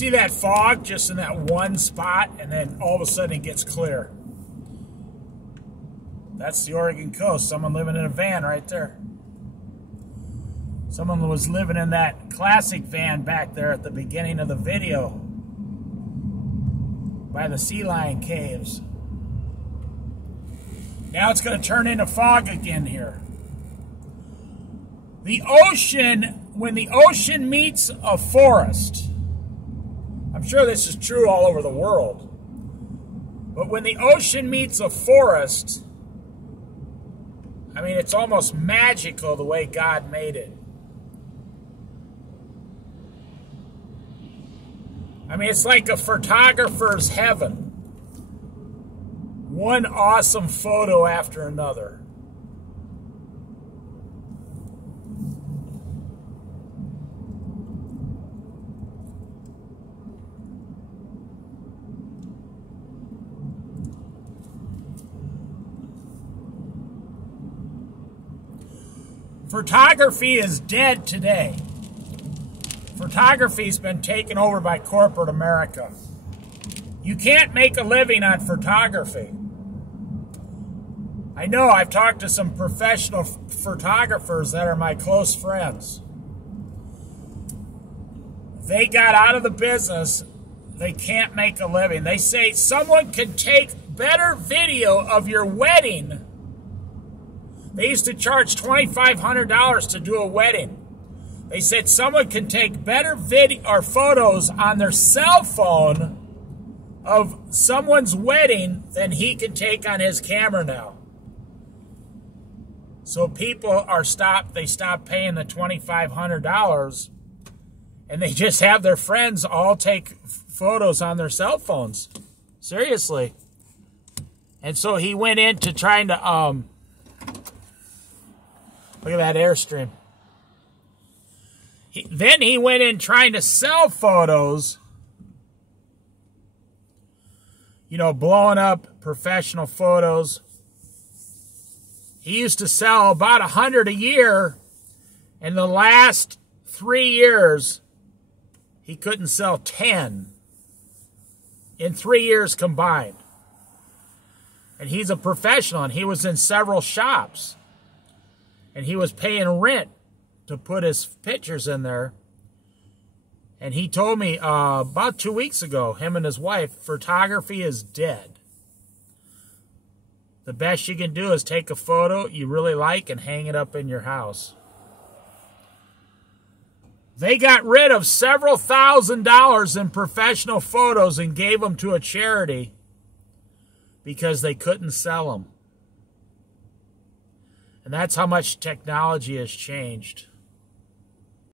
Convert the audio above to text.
see that fog just in that one spot, and then all of a sudden it gets clear? That's the Oregon coast. Someone living in a van right there. Someone was living in that classic van back there at the beginning of the video by the Sea Lion Caves. Now it's going to turn into fog again here. The ocean, when the ocean meets a forest, I'm sure this is true all over the world, but when the ocean meets a forest, I mean, it's almost magical the way God made it. I mean, it's like a photographer's heaven. One awesome photo after another. Photography is dead today. Photography's been taken over by corporate America. You can't make a living on photography. I know I've talked to some professional photographers that are my close friends. They got out of the business. They can't make a living. They say someone could take better video of your wedding. They used to charge $2,500 to do a wedding. They said someone can take better video or photos on their cell phone of someone's wedding than he can take on his camera now. So people are they stop paying the $2,500 and they just have their friends all take photos on their cell phones. Seriously. And so he went into trying to look at that Airstream. Then he went in trying to sell photos, you know, blowing up professional photos. He used to sell about 100 a year. In the last 3 years, he couldn't sell 10 in 3 years combined. And he's a professional, and he was in several shops. And he was paying rent to put his pictures in there. And he told me about 2 weeks ago, him and his wife, photography is dead. The best you can do is take a photo you really like and hang it up in your house. They got rid of several $1,000s in professional photos and gave them to a charity because they couldn't sell them. And that's how much technology has changed.